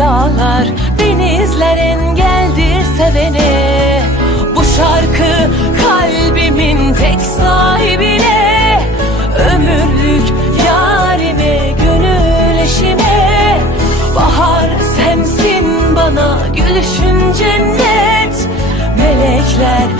dağlar, denizler engeldir sevene Bu şarkı kalbimin tek sahibine. Ömürlük yarime, gönül eşime. Bahar sensin bana gülüşün cennet. Melekler